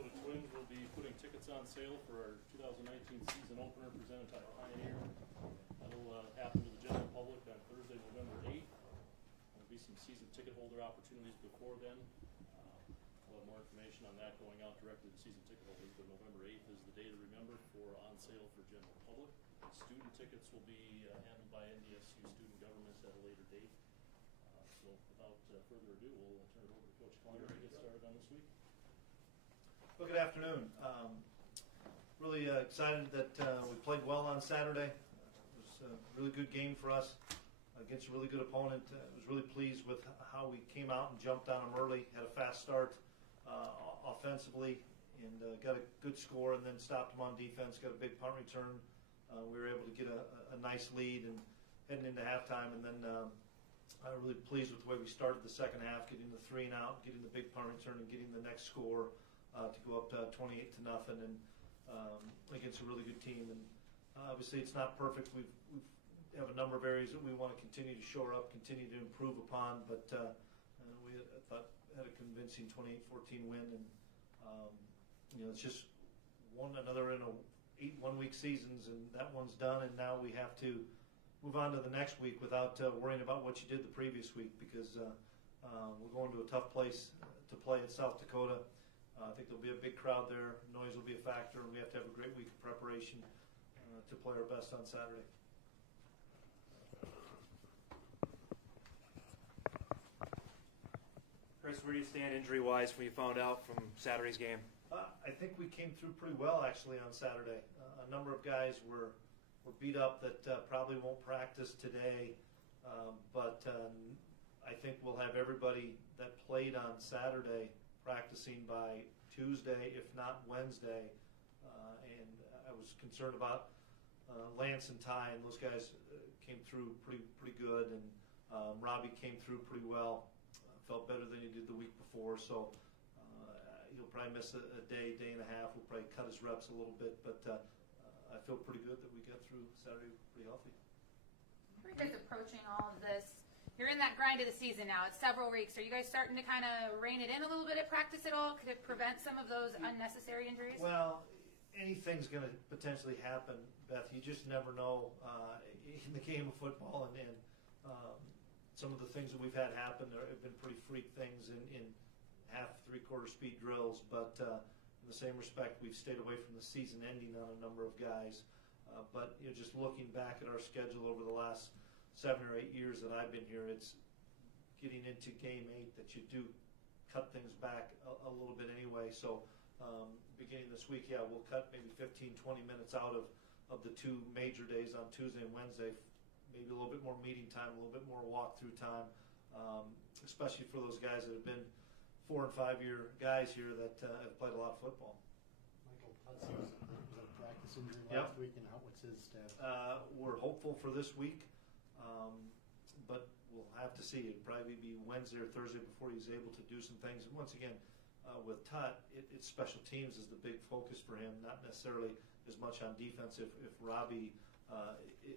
Minnesota Twins will be putting tickets on sale for our 2019 season opener presented by Pioneer. That'll happen to the general public on Thursday, November 8th. There'll be some season ticket holder opportunities before then. We'll have more information on that going out directly to season ticket holders, but November 8th is the day to remember for on sale for general public. Student tickets will be handled by NDSU student government at a later date. So without further ado, we'll turn it over to Coach Klieman to get started on this week. Well, good afternoon. Really excited that we played well on Saturday. It was a really good game for us against a really good opponent. I was really pleased with how we came out and jumped on them early, had a fast start offensively, and got a good score, and then stopped them on defense, got a big punt return. We were able to get a nice lead and heading into halftime, and then I'm really pleased with the way we started the second half, getting the 3 and out, getting the big punt return, and getting the next score to go up 28-0, and against a really good team. And obviously, it's not perfect. We have a number of areas that we want to continue to shore up, continue to improve upon. But we had a convincing 28-14 win, and it's just another in 8 one-week seasons, and that one's done. And now we have to move on to the next week without worrying about what you did the previous week, because we're going to a tough place to play at South Dakota. I think there'll be a big crowd there. Noise will be a factor, and we have to have a great week of preparation to play our best on Saturday. Chris, where do you stand injury-wise when you found out from Saturday's game? I think we came through pretty well, actually, on Saturday. A number of guys were beat up that probably won't practice today, but I think we'll have everybody that played on Saturday practicing by Tuesday, if not Wednesday. And I was concerned about Lance and Ty, and those guys came through pretty good, and Robbie came through pretty well. Felt better than he did the week before, so he'll probably miss a day and a half. We'll probably cut his reps a little bit, but I feel pretty good that we got through Saturday pretty healthy. How are you guys approaching all of this? You're in that grind of the season now. It's several weeks. Are you guys starting to kind of rein it in a little bit at practice at all? Could it prevent some of those unnecessary injuries? Well, anything's going to potentially happen, Beth. You just never know in the game of football, and some of the things that we've had happen have been pretty freak things in half, three-quarter speed drills. But in the same respect, we've stayed away from the season ending on a number of guys. But just looking back at our schedule over the last 7 or 8 years that I've been here, it's getting into game 8 that you do cut things back a little bit anyway. So beginning this week, we'll cut maybe 15, 20 minutes out of the 2 major days on Tuesday and Wednesday, maybe a little bit more meeting time, a little bit more walkthrough time, especially for those guys that have been 4 and 5 year guys here that have played a lot of football. Michael Hudson was a practice injury last week, and what's his status? We're hopeful for this week, but we'll have to see. It'll probably be Wednesday or Thursday before he's able to do some things. And once again, with Tut, it's special teams is the big focus for him, not necessarily as much on defense if Robbie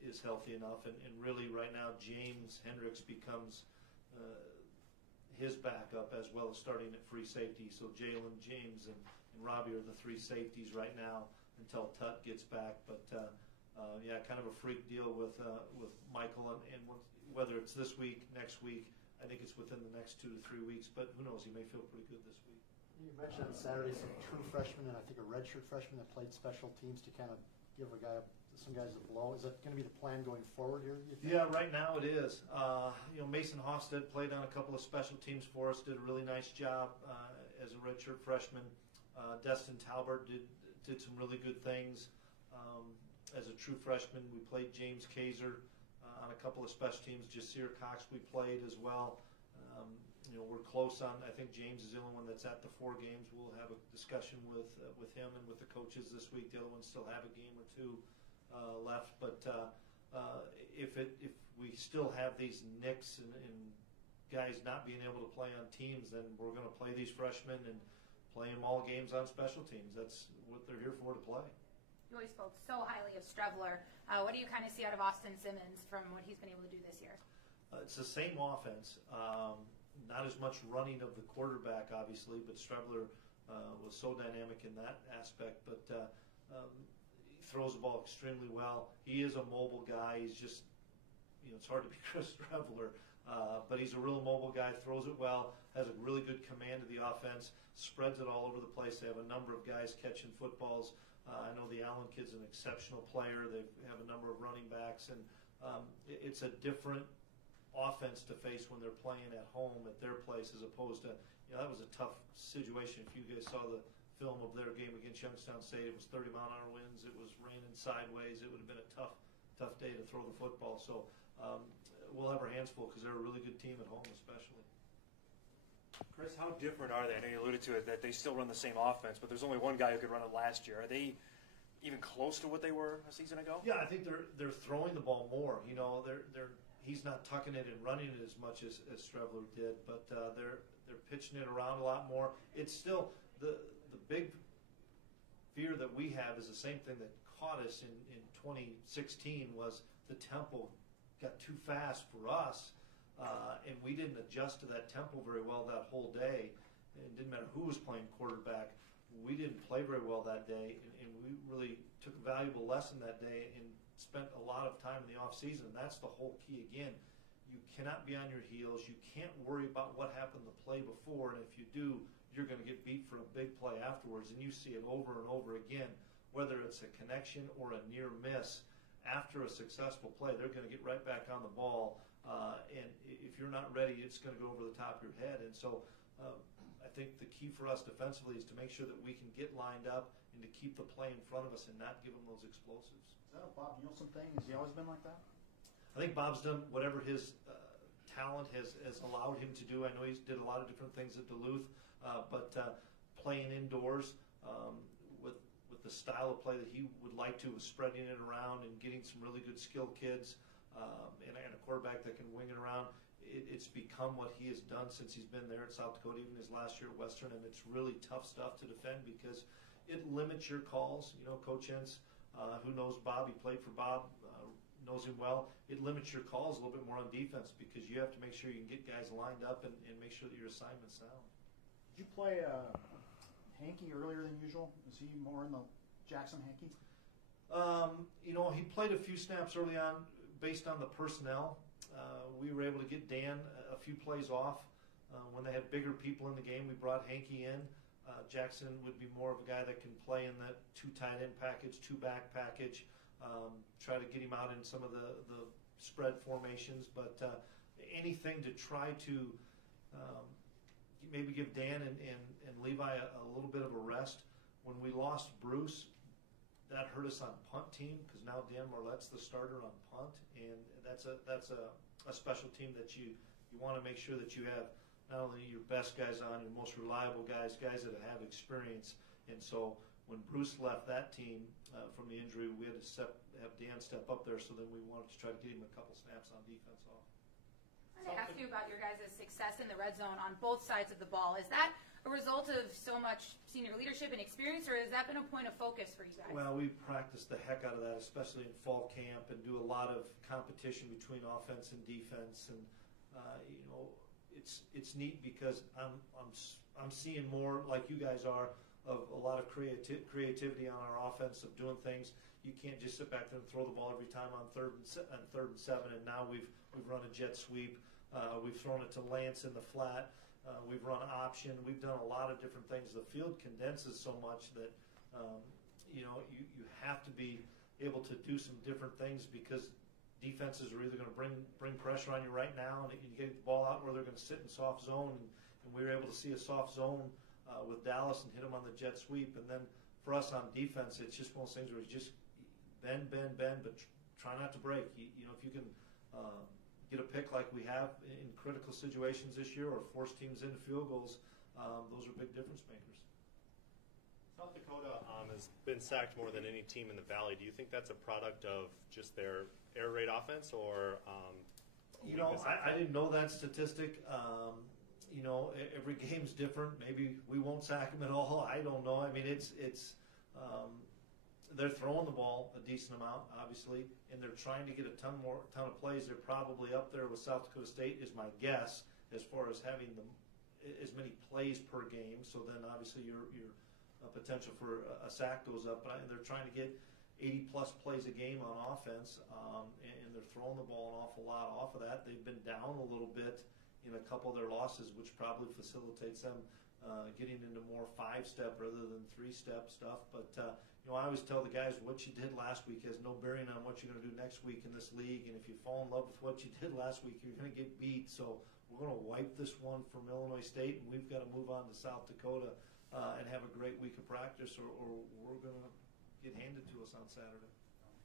is healthy enough. And really right now, James Hendricks becomes his backup as well as starting at free safety. So Jalen, James, and Robbie are the 3 safeties right now until Tut gets back. But kind of a freak deal with Michael, and whether it's this week, next week, I think it's within the next 2 to 3 weeks. But who knows? He may feel pretty good this week. You mentioned on Saturday some true freshmen and I think a redshirt freshman that played special teams to kind of give some guys a blow. Is that going to be the plan going forward here, you think? Yeah, right now it is. Mason Hofstad played on a couple of special teams for us, did a really nice job as a redshirt freshman. Destin Talbert did some really good things as a true freshman. We played James Kaiser on a couple of special teams. Jasir Cox we played as well. We're close on. I think James is the only one that's at the 4 games. We'll have a discussion with him and with the coaches this week. The other ones still have a game or 2 left. But if we still have these nicks and guys not being able to play on teams, then we're going to play these freshmen and play them all games on special teams. That's what they're here for, to play. You always spoke so highly of Strevler. What do you kind of see out of Austin Simmons from what he's been able to do this year? It's the same offense. Not as much running of the quarterback, obviously, but Strevler was so dynamic in that aspect. But he throws the ball extremely well. He is a mobile guy. He's just, it's hard to be Chris Reveler, but he's a real mobile guy, throws it well, has a really good command of the offense, spreads it all over the place. They have a number of guys catching footballs. I know the Allen kid's an exceptional player. They have a number of running backs, and it's a different offense to face when they're playing at home at their place as opposed to, that was a tough situation. If you guys saw the film of their game against Youngstown State, it was 30-mile-an-hour winds. It was raining sideways. It would have been a tough day to throw the football. So we'll have our hands full because they're a really good team at home especially. Chris, how different are they? I know you alluded to it, that they still run the same offense, but there's only one guy who could run it last year. Are they even close to what they were a season ago? Yeah, I think they're throwing the ball more. He's not tucking it and running it as much as Strevler did, but they're pitching it around a lot more. It's still the big fear that we have is the same thing that caught us in 2016 was the tempo got too fast for us. And we didn't adjust to that tempo very well that whole day. And it didn't matter who was playing quarterback. We didn't play very well that day, and we really took a valuable lesson that day and spent a lot of time in the off season. And that's the whole key again. You cannot be on your heels. You can't worry about what happened the play before, and if you do, you're going to get beat for a big play afterwards. And you see it over and over again, whether it's a connection or a near miss. After a successful play, they're going to get right back on the ball. And if you're not ready, it's going to go over the top of your head. And so I think the key for us defensively is to make sure that we can get lined up and to keep the play in front of us and not give them those explosives. Is that a Bob Nielsen thing? Has he always been like that? I think Bob's done whatever his talent has allowed him to do. I know he did a lot of different things at Duluth, but playing indoors with the style of play that he would like to, was spreading it around and getting some really good skilled kids. And a quarterback that can wing it around. It's become what he has done since he's been there at South Dakota, even his last year at Western, and it's really tough stuff to defend because it limits your calls. Coach Ince, who knows Bob, he played for Bob, knows him well. It limits your calls a little bit more on defense because you have to make sure you can get guys lined up and make sure that your assignment's sound. Did you play Hankey earlier than usual? Is he more in the Jackson Hankey? He played a few snaps early on. Based on the personnel, we were able to get Dan a few plays off. When they had bigger people in the game, we brought Hankey in. Jackson would be more of a guy that can play in that 2 tight end package, 2 back package, try to get him out in some of the spread formations. But anything to try to maybe give Dan and Levi a little bit of a rest. When we lost Bruce, that hurt us on punt team because now Dan Marlette's the starter on punt, and that's a special team that you want to make sure that you have not only your best guys on, your most reliable guys that have experience. And so when Bruce left that team from the injury, we had to have Dan step up there. So then we wanted to try to get him a couple snaps on defense off. I want to ask you about your guys' success in the red zone on both sides of the ball. Is that a result of so much senior leadership and experience, or has that been a point of focus for you guys? Well, we practice the heck out of that, especially in fall camp, and do a lot of competition between offense and defense. And it's neat because I'm seeing more like you guys are of a lot of creativity on our offense of doing things. You can't just sit back there and throw the ball every time on third and 7. And now we've run a jet sweep. We've thrown it to Lance in the flat. We've run option. We've done a lot of different things. The field condenses so much that you have to be able to do some different things because defenses are either going to bring pressure on you right now, and you get the ball out where they're going to sit in soft zone. And we were able to see a soft zone with Dallas and hit them on the jet sweep. And then for us on defense, it's just one of those things where you just bend, but try not to break. If you can get a pick like we have in critical situations this year or force teams into field goals, those are big difference makers. South Dakota has been sacked more than any team in the Valley. Do you think that's a product of just their air raid offense or I didn't know that statistic. Every game's different. Maybe we won't sack them at all. I don't know. I mean, it's they're throwing the ball a decent amount, obviously, and they're trying to get a ton of plays. They're probably up there with South Dakota State, is my guess, as far as having as many plays per game. So then obviously your potential for a sack goes up. But they're trying to get 80-plus plays a game on offense, and they're throwing the ball an awful lot off of that. They've been down a little bit in a couple of their losses, which probably facilitates them getting into more 5-step rather than 3-step stuff. But I always tell the guys what you did last week has no bearing on what you're going to do next week in this league. And if you fall in love with what you did last week, you're going to get beat. So we're going to wipe this one from Illinois State, and we've got to move on to South Dakota and have a great week of practice, or we're going to get handed to us on Saturday.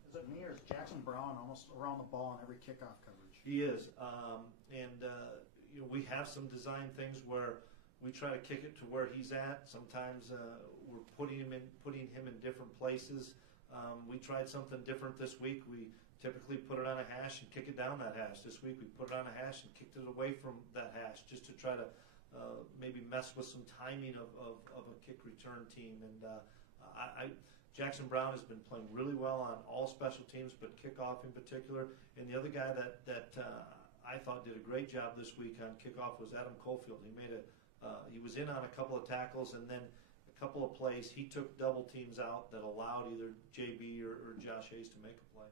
Is it me or is Jackson Brown almost around the ball on every kickoff coverage? He is, we have some design things where we try to kick it to where he's at. Sometimes we're putting him in different places. We tried something different this week. We typically put it on a hash and kick it down that hash. This week we put it on a hash and kicked it away from that hash just to try to maybe mess with some timing of a kick return team. And Jackson Brown has been playing really well on all special teams, but kickoff in particular. And the other guy that I thought did a great job this week on kickoff was Adam Cofield. He was in on a couple of tackles, and then a couple of plays he took double teams out that allowed either JB or Josh Hayes to make a play.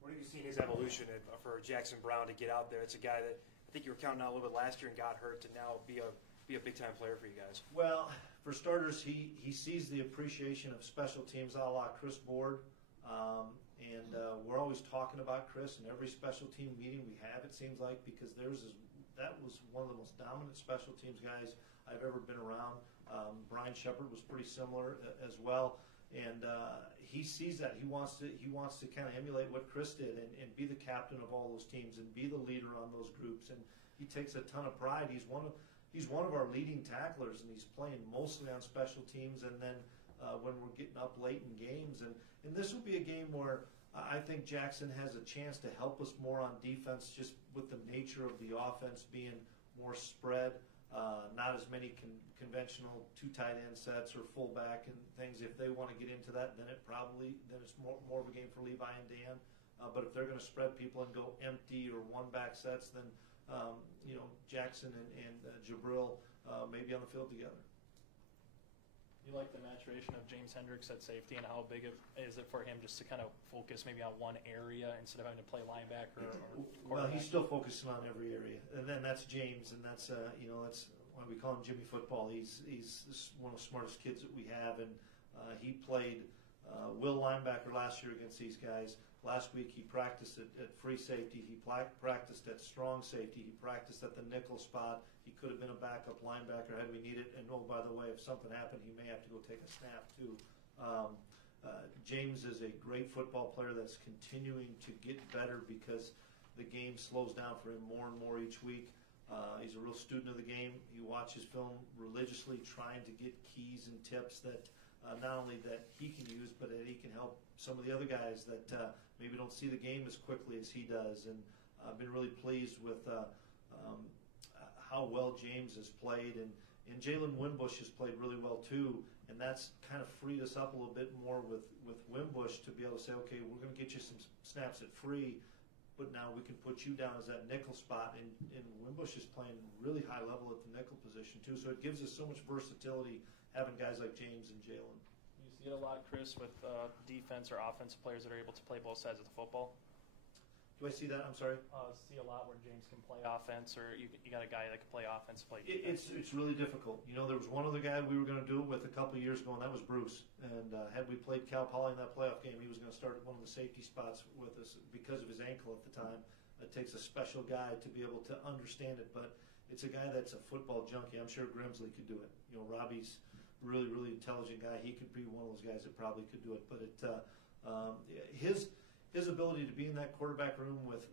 What have you seen his evolution for Jackson Brown to get out there? It's a guy that I think you were counting out a little bit last year and got hurt to now be a big-time player for you guys. Well, for starters, he sees the appreciation of special teams a la Chris Board. And we're always talking about Chris in every special team meeting we have, it seems like, because that was one of the most dominant special teams guys I've ever been around. Brian Shepard was pretty similar as well. And he sees that. He wants to kind of emulate what Chris did and be the captain of all those teams and be the leader on those groups. And he takes a ton of pride. He's one of our leading tacklers, and he's playing mostly on special teams. And then when we're getting up late in games, and this will be a game where I think Jackson has a chance to help us more on defense, just with the nature of the offense being more spread. Not as many conventional 2 tight end sets or fullback and things. If they want to get into that, then it's more of a game for Levi and Dan. But if they're going to spread people and go empty or 1-back sets, then Jackson and Jabril may be on the field together. You like the maturation of James Hendricks at safety, and how big is it for him just to kind of focus maybe on one area instead of having to play linebacker or Well, he's still focusing on every area, and then that's James, and that's that's why we call him Jimmy Football. He's one of the smartest kids that we have, and he played will linebacker last year against these guys. Last week he practiced at free safety. He practiced at strong safety. He practiced at the nickel spot. He could have been a backup linebacker had we needed. And oh, by the way, if something happened, he may have to go take a snap too. James is a great football player that's continuing to get better because the game slows down for him more and more each week. He's a real student of the game. He watches film religiously, trying to get keys and tips that not only that he can use, but that he can help some of the other guys that maybe don't see the game as quickly as he does. And I've been really pleased with how well James has played, and Jalen Wimbush has played really well too. And that's kind of freed us up a little bit more with Wimbush to be able to say, okay, we're going to get you some snaps at free, but now we can put you down as that nickel spot. And Wimbush is playing really high level at the nickel position too. So it gives us so much versatility having guys like James and Jalen. You see it a lot, Chris, with defense or offensive players that are able to play both sides of the football? Do I see that? I'm sorry? See a lot where James can play offense, or you got a guy that can play offense, play It's defense. really difficult. There was one other guy we were going to do it with a couple of years ago, and that was Bruce. And had we played Cal Poly in that playoff game, he was going to start at one of the safety spots with us because of his ankle at the time. It takes a special guy to be able to understand it, but it's a guy that's a football junkie. I'm sure Grimsley could do it. Robbie's really, really intelligent guy. He could be one of those guys that probably could do it. But his ability to be in that quarterback room with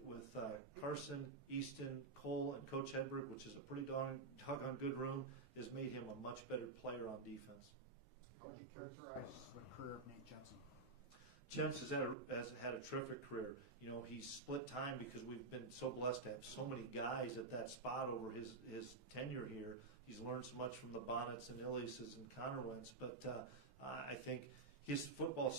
Carson, Easton, Cole, and Coach Hedberg, which is a pretty doggone good room, has made him a much better player on defense. How would you characterize the career of Nate Jensen? Jensen has had a terrific career. He's split time because we've been so blessed to have so many guys at that spot over his tenure here. He's learned so much from the Bonnets and Iliases and Connerwents, but I think his best football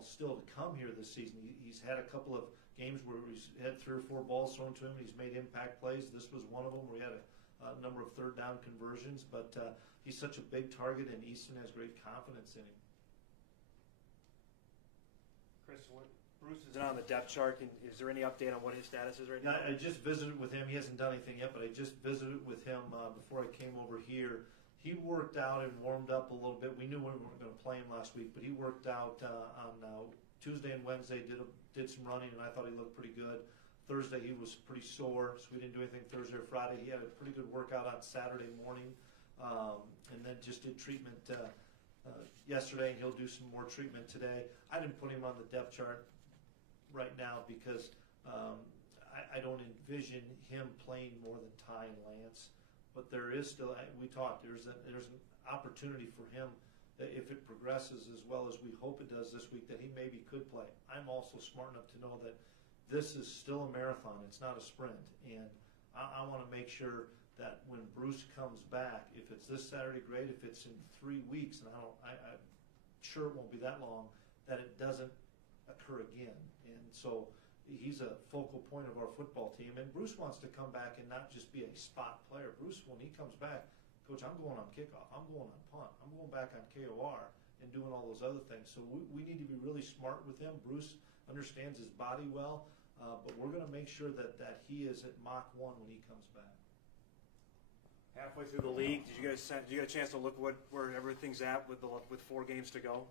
is still to come here this season. He's had a couple of games where he's had 3 or 4 balls thrown to him. He's made impact plays. This was one of them where he had number of third down conversions, but he's such a big target, and Easton has great confidence in him. Chris, Bruce isn't on the depth chart. Is there any update on what his status is right now? I just visited with him. He hasn't done anything yet, but I just visited with him before I came over here. He worked out and warmed up a little bit. We knew we weren't going to play him last week, but he worked out on Tuesday and Wednesday, did some running, and I thought he looked pretty good. Thursday he was pretty sore, so we didn't do anything Thursday or Friday. He had a pretty good workout on Saturday morning, and then just did treatment yesterday, and he'll do some more treatment today. I didn't put him on the depth chart right now because I don't envision him playing more than Ty and Lance. But there is still, we talked, there's an opportunity for him that if it progresses as well as we hope it does this week, that he maybe could play. I'm also smart enough to know that this is still a marathon. It's not a sprint. And I want to make sure that when Bruce comes back, if it's this Saturday, great. If it's in 3 weeks, and I'm sure it won't be that long, that it doesn't occur again. And so he's a focal point of our football team. And Bruce wants to come back and not just be a spot player. Bruce, when he comes back, Coach, I'm going on kickoff. I'm going on punt. I'm going back on KOR and doing all those other things. So we need to be really smart with him. Bruce understands his body well, but we're going to make sure that he is at Mach 1 when he comes back. Halfway through the league, did you get a chance to look where everything's at with 4 games to go?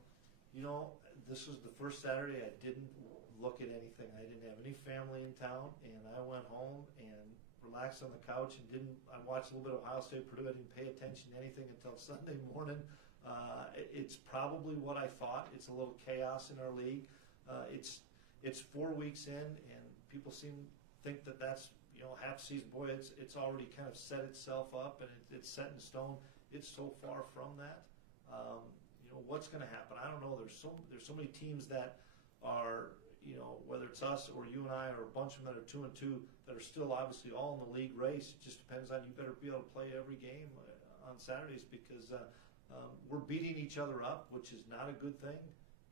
You know, this was the first Saturday I didn't look at anything. I didn't have any family in town, and I went home and relaxed on the couch and I watched a little bit of Ohio State, Purdue. I didn't pay attention to anything until Sunday morning. It's probably what I thought. It's a little chaos in our league. It's 4 weeks in, and people think that's half season. Boy, it's already kind of set itself up, and it's set in stone. It's so far from that. What's going to happen? I don't know. There's so many teams that are, whether it's us or you and I or a bunch of them that are 2-2 that are still obviously all in the league race. It just depends on, you better be able to play every game on Saturdays because we're beating each other up, which is not a good thing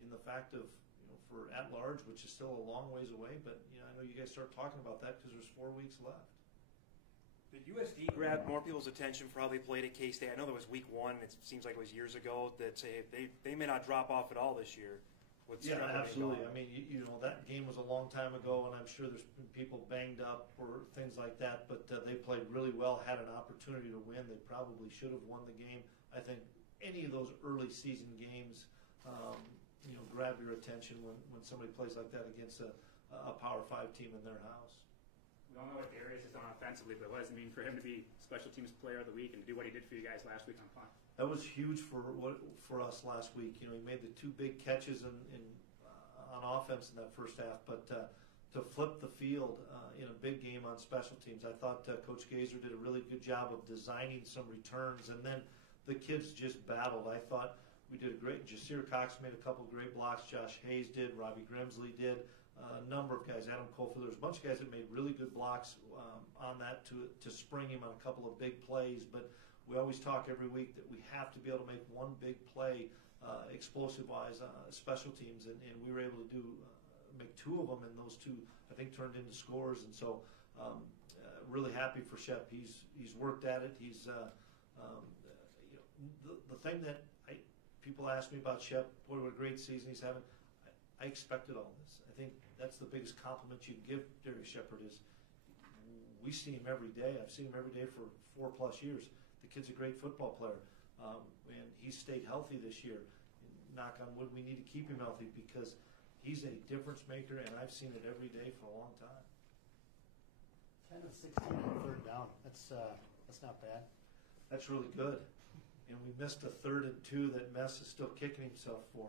in the fact of, for at large, which is still a long ways away. But, I know you guys start talking about that because there's 4 weeks left. Did USD grab more people's attention for how they played at K-State? I know there was week 1. It seems like it was years ago that say they may not drop off at all this year. Yeah, absolutely. I mean, that game was a long time ago, and I'm sure there's been people banged up or things like that, but they played really well, had an opportunity to win. They probably should have won the game. I think any of those early season games, grab your attention when somebody plays like that against a Power 5 team in their house. We all know what Darius has done offensively, but what does it mean for him to be Special Teams Player of the Week and to do what he did for you guys last week on punt? That was huge for us last week. He made the 2 big catches on offense in that first half, but to flip the field in a big game on special teams, I thought Coach Gazer did a really good job of designing some returns, and then the kids just battled. I thought we did a great. Jasir Cox made a couple of great blocks. Josh Hayes did. Robbie Grimsley did. A number of guys. Adam Cofield. There's a bunch of guys that made really good blocks on that to spring him on a couple of big plays, but we always talk every week that we have to be able to make one big play explosive-wise special teams, and we were able to make 2 of them, and those 2, I think, turned into scores. And so really happy for Shep. He's worked at it. He's the thing that people ask me about Shep, what a great season he's having. I expected all this. I think that's the biggest compliment you can give Darius Shepard is we see him every day. I've seen him every day for 4+ years. The kid's a great football player, and he's stayed healthy this year. Knock on wood, we need to keep him healthy because he's a difference maker, and I've seen it every day for a long time. 10 of 16 on third down. That's not bad. That's really good. And we missed a 3rd and 2 that Mess is still kicking himself for.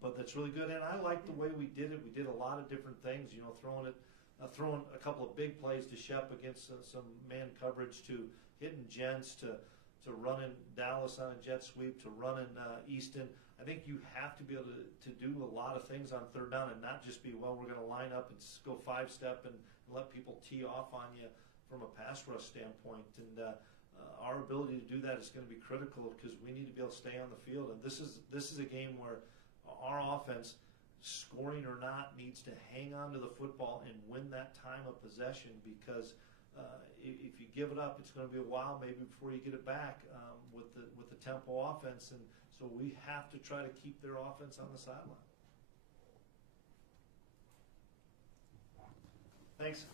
But that's really good, and I like the way we did it. We did a lot of different things, throwing a couple of big plays to Shep against some man coverage, to hitting gents, to running Dallas on a jet sweep, to running Easton. I think you have to be able to do a lot of things on third down and not just be, we're going to line up and go 5-step and let people tee off on you from a pass rush standpoint. And our ability to do that is going to be critical because we need to be able to stay on the field. And this is a game where our offense, scoring or not, needs to hang on to the football and win that time of possession because if you give it up, it's going to be a while maybe before you get it back with the tempo offense, and so we have to try to keep their offense on the sideline. Thanks.